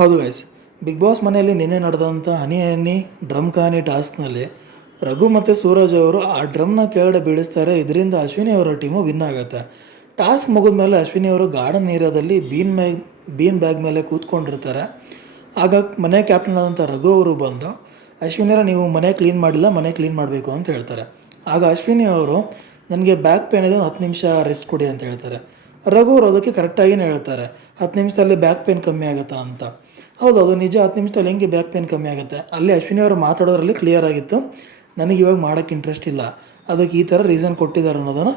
ಹೌದು guys big boss ಮನೆಯಲ್ಲಿ ನಿನ್ನೆ ನಡೆದಂಥ ಹನಿ ಹನಿ ಡ್ರಮ್ ಕಹಾನಿ ಟಾಸ್ಕ್ನಲ್ಲಿ ರಘು ಮತ್ತು ಸೂರಜ್ ಅವರು ಆ ಡ್ರಮ್ನ ಕೆಳಗಡೆ ಬೀಳಿಸ್ತಾರೆ. ಇದರಿಂದ ಅಶ್ವಿನಿ ಅವರ ಟೀಮು ವಿನ್ ಆಗುತ್ತೆ. ಟಾಸ್ಕ್ ಮುಗಿದ ಮೇಲೆ ಅಶ್ವಿನಿ ಅವರು ಗಾರ್ಡನ್ ಏರಿಯಾದಲ್ಲಿ ಬೀನ್ ಮೇ ಬೀನ್ ಬ್ಯಾಗ್ ಮೇಲೆ ಕೂತ್ಕೊಂಡಿರ್ತಾರೆ. ಆಗ ಮನೆ ಕ್ಯಾಪ್ಟನ್ ಆದಂಥ ರಘು ಅವರು ಬಂದು ಅಶ್ವಿನಿಯರ ನೀವು ಮನೆ ಕ್ಲೀನ್ ಮಾಡಿಲ್ಲ, ಮನೆ ಕ್ಲೀನ್ ಮಾಡಬೇಕು ಅಂತ ಹೇಳ್ತಾರೆ. ಆಗ ಅಶ್ವಿನಿ ಅವರು, ನನಗೆ ಬ್ಯಾಕ್ ಪೇನ್ ಇದೆ, ಒಂದು ಹತ್ತು ನಿಮಿಷ ರೆಸ್ಟ್ ಕೊಡಿ ಅಂತ ಹೇಳ್ತಾರೆ. ರಘು ಅವರು ಅದಕ್ಕೆ ಕರೆಕ್ಟಾಗಿನೇ ಹೇಳ್ತಾರೆ. ಹತ್ತು ನಿಮಿಷದಲ್ಲಿ ಬ್ಯಾಕ್ ಪೇನ್ ಕಮ್ಮಿ ಆಗುತ್ತೆ ಅಂತ. ಹೌದು, ಅದು ನಿಜ. ಹತ್ತು ನಿಮಿಷದಲ್ಲಿ ಹೆಂಗೆ ಬ್ಯಾಕ್ ಪೇನ್ ಕಮ್ಮಿ ಆಗುತ್ತೆ? ಅಲ್ಲಿ ಅಶ್ವಿನಿ ಅವರು ಮಾತಾಡೋದ್ರಲ್ಲಿ ಕ್ಲಿಯರ್ ಆಗಿತ್ತು. ನನಗೆ ಇವಾಗ ಮಾಡೋಕ್ಕೆ ಇಂಟ್ರೆಸ್ಟ್ ಇಲ್ಲ. ಅದಕ್ಕೆ ಈ ಥರ ರೀಸನ್ ಕೊಟ್ಟಿದ್ದಾರೆ ಅನ್ನೋದನ್ನು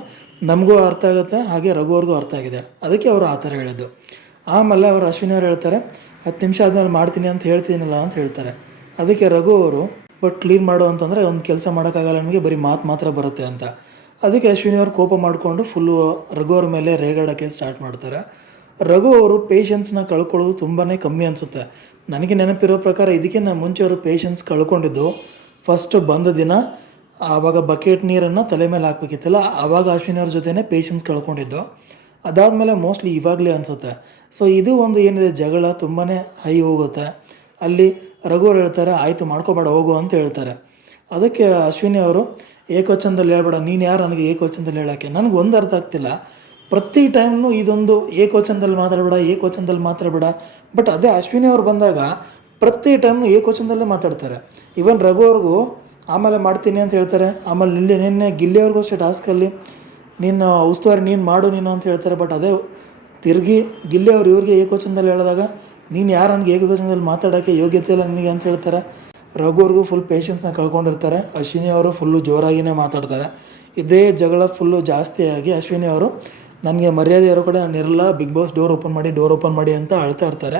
ನಮಗೂ ಅರ್ಥ ಆಗುತ್ತೆ, ಹಾಗೆ ರಘು ಅವ್ರಿಗೂ ಅರ್ಥ ಆಗಿದೆ. ಅದಕ್ಕೆ ಅವರು ಆ ಥರ ಹೇಳಿದ್ದು. ಆಮೇಲೆ ಅವರು ಅಶ್ವಿನಿ ಅವರು ಹೇಳ್ತಾರೆ, ಹತ್ತು ನಿಮಿಷ ಆದಮೇಲೆ ಮಾಡ್ತೀನಿ ಅಂತ ಹೇಳ್ತೀನಲ್ಲ ಅಂತ ಹೇಳ್ತಾರೆ. ಅದಕ್ಕೆ ರಘು ಅವರು, ಬಟ್ ಕ್ಲೀನ್ ಮಾಡು ಅಂತಂದರೆ ಒಂದು ಕೆಲಸ ಮಾಡೋಕ್ಕಾಗಲ್ಲ, ನಮಗೆ ಬರೀ ಮಾತು ಮಾತ್ರ ಬರುತ್ತೆ ಅಂತ. ಅದಕ್ಕೆ ಅಶ್ವಿನಿ ಅವರು ಕೋಪ ಮಾಡಿಕೊಂಡು ಫುಲ್ಲು ರಘು ಅವ್ರ ಮೇಲೆ ರೇಗಾಡೋಕ್ಕೆ ಸ್ಟಾರ್ಟ್ ಮಾಡ್ತಾರೆ. ರಘು ಅವರು ಪೇಷನ್ಸ್ನ ಕಳ್ಕೊಳ್ಳೋದು ತುಂಬಾ ಕಮ್ಮಿ ಅನಿಸುತ್ತೆ. ನನಗೆ ನೆನಪಿರೋ ಪ್ರಕಾರ ಇದಕ್ಕೆ ನಾನು ಮುಂಚೆ ಅವರು ಪೇಷನ್ಸ್ ಕಳ್ಕೊಂಡಿದ್ದು. ಫಸ್ಟ್ ಬಂದ ದಿನ ಆವಾಗ ಬಕೆಟ್ ನೀರನ್ನು ತಲೆ ಮೇಲೆ ಹಾಕ್ಬೇಕಿತ್ತಲ್ಲ, ಆವಾಗ ಅಶ್ವಿನಿ ಅವ್ರ ಜೊತೆನೇ ಪೇಷನ್ಸ್ ಕಳ್ಕೊಂಡಿದ್ದು. ಅದಾದಮೇಲೆ ಮೋಸ್ಟ್ಲಿ ಇವಾಗಲೇ ಅನಿಸುತ್ತೆ. ಸೊ ಇದು ಒಂದು ಏನಿದೆ, ಜಗಳ ತುಂಬಾ ಹೈ ಹೋಗುತ್ತೆ. ಅಲ್ಲಿ ರಘು ಅವ್ರು ಹೇಳ್ತಾರೆ, ಆಯಿತು, ಮಾಡ್ಕೋಬೇಡ, ಹೋಗು ಅಂತ ಹೇಳ್ತಾರೆ. ಅದಕ್ಕೆ ಅಶ್ವಿನಿ ಅವರು, ಏಕವಚನದಲ್ಲಿ ಹೇಳ್ಬೇಡ, ನೀನು ಯಾರು ನನಗೆ ಏಕವಚನದಲ್ಲಿ ಹೇಳೋಕ್ಕೆ? ನನಗೆ ಒಂದು ಅರ್ಥ ಆಗ್ತಿಲ್ಲ. ಪ್ರತಿ ಟೈಮ್ನು ಇದೊಂದು ಏಕವಚನದಲ್ಲಿ ಮಾತಾಡಬೇಡ ಏಕವಚನದಲ್ಲಿ ಮಾತಾಡಬೇಡ. ಬಟ್ ಅದೇ ಅಶ್ವಿನಿ ಅವ್ರು ಬಂದಾಗ ಪ್ರತಿ ಟೈಮ್ನು ಏಕವಚನದಲ್ಲೇ ಮಾತಾಡ್ತಾರೆ. ಇವನ್ ರಘು ಅವ್ರಿಗೂ, ಆಮೇಲೆ ಮಾಡ್ತೀನಿ ಅಂತ ಹೇಳ್ತಾರೆ. ಆಮೇಲೆ ನಿನ್ನೆ ನಿನ್ನೆ ಗಿಲ್ಲಿಯವ್ರಿಗೂ ಅಷ್ಟೇ ಟಾಸ್ಕಲ್ಲಿ ನೀನು ಉಸ್ತುವಾರಿ ನೀನು ಮಾಡು ನೀನು ಅಂತ ಹೇಳ್ತಾರೆ. ಬಟ್ ಅದೇ ತಿರುಗಿ ಗಿಲ್ಲಿ ಅವ್ರು ಇವ್ರಿಗೆ ಏಕವಚನದಲ್ಲಿ ಹೇಳಿದಾಗ, ನೀನು ಯಾರು ನನಗೆ ಏಕವಚನದಲ್ಲಿ ಮಾತಾಡೋಕ್ಕೆ ಯೋಗ್ಯತೆ ಇಲ್ಲ ನಿನಗೆ ಅಂತ ಹೇಳ್ತಾರೆ. ರಘು ಫುಲ್ ಪೇಷನ್ಸ್ನ ಕಳ್ಕೊಂಡಿರ್ತಾರೆ. ಅಶ್ವಿನಿ ಅವರು ಫುಲ್ಲು ಜೋರಾಗಿಯೇ ಮಾತಾಡ್ತಾರೆ. ಇದೇ ಜಗಳ ಫುಲ್ಲು ಜಾಸ್ತಿಯಾಗಿ ಅಶ್ವಿನಿ ಅವರು ನನಗೆ ಮರ್ಯಾದೆ ಇರೋ ಕಡೆ ನಾನು ಇರಲ್ಲ ಬಿಗ್ ಬಾಸ್ ಡೋರ್ ಓಪನ್ ಮಾಡಿ ಡೋರ್ ಓಪನ್ ಮಾಡಿ ಅಂತ ಅಳ್ತಾ ಇರ್ತಾರೆ.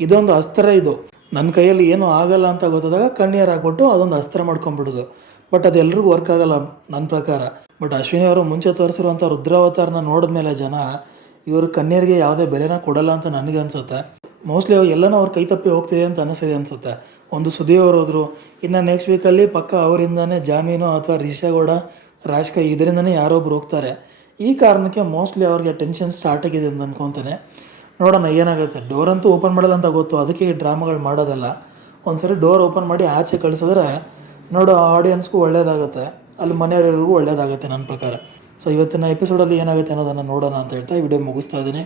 ಇದೊಂದು ಅಸ್ತ್ರ ಇದು. ನನ್ನ ಕೈಯಲ್ಲಿ ಏನೂ ಆಗಲ್ಲ ಅಂತ ಗೊತ್ತಾದಾಗ ಕಣ್ಣೀರು ಹಾಕ್ಬಿಟ್ಟು ಅದೊಂದು ಅಸ್ತ್ರ ಮಾಡ್ಕೊಂಬಿಡೋದು ಬಟ್ ಅದು ವರ್ಕ್ ಆಗಲ್ಲ ನನ್ನ ಪ್ರಕಾರ. ಬಟ್ ಅಶ್ವಿನಿ ಅವರು ಮುಂಚೆ ತೋರಿಸಿರುವಂಥ ರುದ್ರಾವತಾರನ ನೋಡಿದ್ಮೇಲೆ ಜನ ಇವರು ಕಣ್ಣೀರಿಗೆ ಯಾವುದೇ ಬೆಲೆನ ಕೊಡಲ್ಲ ಅಂತ ನನಗೆ ಅನಿಸುತ್ತೆ. ಮೋಸ್ಟ್ಲಿ ಎಲ್ಲನೂ ಅವ್ರ ಕೈ ತಪ್ಪಿ ಹೋಗ್ತಿದೆ ಅಂತ ಅನಿಸಿದೆ ಅನಿಸುತ್ತೆ. ಒಂದು ಸುದ್ದಿ ಅವರು ಹೋದರು, ಇನ್ನು ನೆಕ್ಸ್ಟ್ ವೀಕಲ್ಲಿ ಪಕ್ಕ ಅವರಿಂದನೇ ಜಾಮೀನು ಅಥವಾ ರಿಷಾಗೌಡ ರಾಜ್ಕೈ ಇದರಿಂದನೇ ಯಾರೊಬ್ರು ಹೋಗ್ತಾರೆ. ಈ ಕಾರಣಕ್ಕೆ ಮೋಸ್ಟ್ಲಿ ಅವ್ರಿಗೆ ಟೆನ್ಷನ್ ಸ್ಟಾರ್ಟ್ ಆಗಿದೆ ಅಂತ ಅನ್ಕೊತಾನೆ. ನೋಡೋಣ ಏನಾಗುತ್ತೆ. ಡೋರ್ ಅಂತೂ ಓಪನ್ ಮಾಡಲ್ಲ ಅಂತ ಗೊತ್ತು. ಅದಕ್ಕೆ ಈ ಡ್ರಾಮಾಗಳು ಮಾಡೋದಲ್ಲ. ಒಂದ್ಸರಿ ಡೋರ್ ಓಪನ್ ಮಾಡಿ ಆಚೆ ಕಳಿಸಿದ್ರೆ ನೋಡೋ ಆಡಿಯನ್ಸ್ಗೂ ಒಳ್ಳೇದಾಗುತ್ತೆ. ಅಲ್ಲಿ ಮನೆಯವರಿಗೂ ಒಳ್ಳೇದಾಗುತ್ತೆ ನನ್ನ ಪ್ರಕಾರ. ಸೊ ಇವತ್ತಿನ ಎಪಿಸೋಡಲ್ಲಿ ಏನಾಗುತ್ತೆ ಅನ್ನೋದನ್ನು ನೋಡೋಣ ಅಂತ ಹೇಳ್ತಾ ವಿಡಿಯೋ ಮುಗಿಸ್ತಾ ಇದ್ದೀನಿ.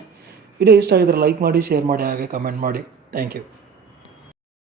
ವಿಡಿಯೋ ಇಷ್ಟ ಆಗಿದ್ರೆ ಲೈಕ್ ಮಾಡಿ ಶೇರ್ ಮಾಡಿ ಹಾಗೆ ಕಮೆಂಟ್ ಮಾಡಿ. Thank you